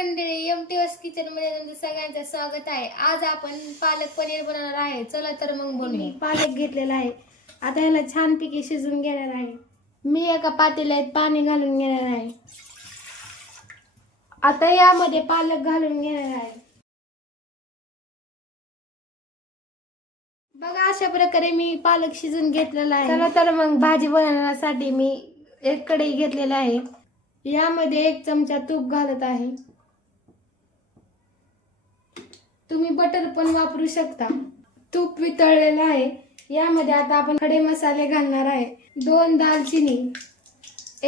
मंडळी M T S किचनमध्ये तुमचं सगळ्यांचं स्वागत आहे. आज आपण पालक पनीर बनवणार आहे. चला तर मग मी पालक घेतलेला आहे. आता ह्याला छानपैकी शिजवून घेणार आहे. मी एका पातेल्यात पाणी घालून घेणार आहे. आता यामध्ये पालक घालून घेणार आहे. बघा अशा प्रकारे मी पालक शिजून घेतलेला आहे. चला तर मग भाजी बनवण्यासाठी मी एक कढई घेतलेला आहे. यामध्ये एक चमचा तूप घालत आहे. तुम्ही बटर पण वापरू शकता. तूप वितळलेलं आहे. यामध्ये आता आपण खडे मसाले घालणार आहे. दोन दालचिनी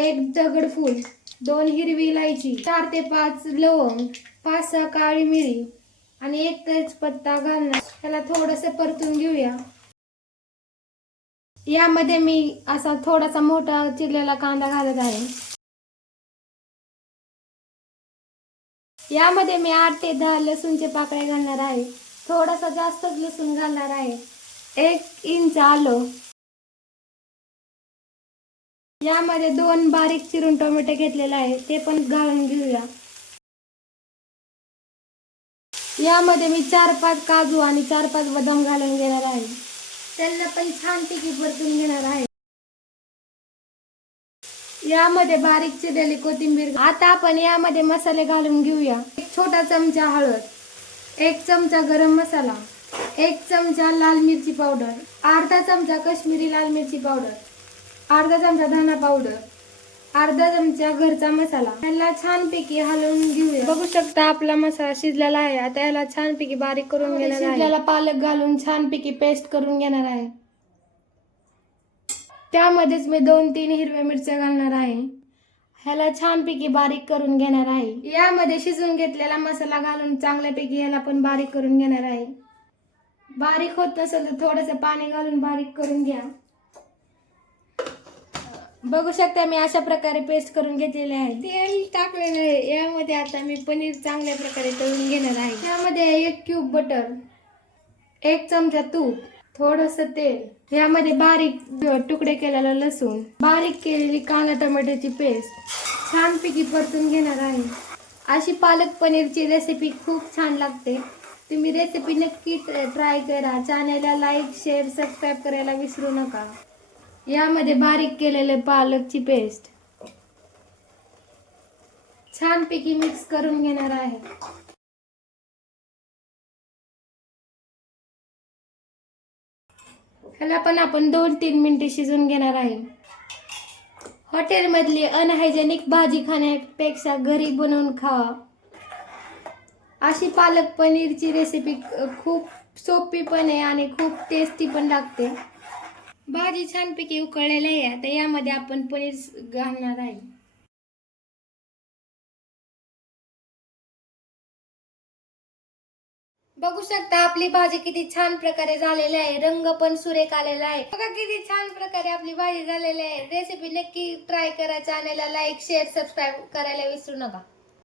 एक दगडफूल दोन हिरवी इलायची चार ते पाच लवंग पाच सहा काळी मिरी आणि एक तेजपत्ता घालणार. त्याला थोडस परतून घेऊया. यामध्ये मी असा थोडासा मोठा चिरलेला कांदा घालत आहे. यामध्ये मी आठ ते दहा लसूणचे पाकळ्या घालणार आहे. थोडासा जास्तच लसूण घालणार आहे. एक इंच आलं. यामध्ये दोन बारीक चिरून टोमॅटो घेतलेला आहे. ते पण घालून घेऊया. यामध्ये मी चार पाच काजू आणि चार पाच बदाम घालून घेणार आहे. त्यांना पण छानपैकी परतून घेणार आहे. यामध्ये बारीक चिरलेली कोथिंबीर आता आपण यामध्ये मसाले घालून घेऊया. एक छोटा चमचा हळद एक चमचा गरम मसाला एक चमचा लाल मिरची पावडर अर्धा चमचा काश्मीरी लाल मिरची पावडर अर्धा चमचा धना पावडर अर्धा चमचा घरचा मसाला. याला छानपैकी हलवून घेऊया. बघू शकता आपला मसाला शिजलेला आहे. आता याला छानपैकी बारीक करून घेणार आहे. पालक घालून छानपैकी पेस्ट करून घेणार आहे. त्यामध्येच मी दोन तीन हिरव्या मिरच्या घालणार आहे. ह्याला छानपैकी बारीक करून घेणार आहे. यामध्ये शिजून घेतलेला मसाला घालून चांगल्यापैकी ह्याला पण बारीक करून घेणार आहे. बारीक होत नसेल तर थोडंसं पाणी घालून बारीक करून घ्या. बघू शकता मी अशा प्रकारे पेस्ट करून घेतलेले आहे. तेल टाकलेलं आहे यामध्ये आता मी पनीर चांगल्या प्रकारे तळून घेणार आहे. त्यामध्ये एक क्यूब बटर एक चमचा तूप थोडस तेल. यामध्ये बारीक तुकडे केलेला लसूण बारीक केलेली कांदा टोमॅटोची पेस्ट छानपैकी परतून घेणार आहे. अशी पालक पनीरची रेसिपी खूप छान लागते. तुम्ही रेसिपी नक्की ट्राय करा. चॅनेलला लाईक शेअर सबस्क्राईब करायला विसरू नका. यामध्ये बारीक केलेले पालकची पेस्ट छानपैकी मिक्स करून घेणार आहे. ह्याला पण आपण दोन तीन मिनटे शिजून घेणार आहे. हॉटेलमधली अनहायजेनिक भाजी खाण्यापेक्षा घरी बनवून खावा अशी पालक पनीरची रेसिपी खूप सोपी पण आहे आणि खूप टेस्टी पण लागते. भाजी छानपैकी उकळलेली आहे. आता यामध्ये आपण पनीर घालणार आहे. बघू शकता आपली भाजी किती छान प्रकारे झालेली आहे. रंग पण सुरेख आलेला आहे. बघा किती छान प्रकारे आपली भाजी झालेली आहे. रेसिपी नक्की ट्राय करा. चॅनेलला लाईक शेअर सबस्क्राईब करायला विसरू नका.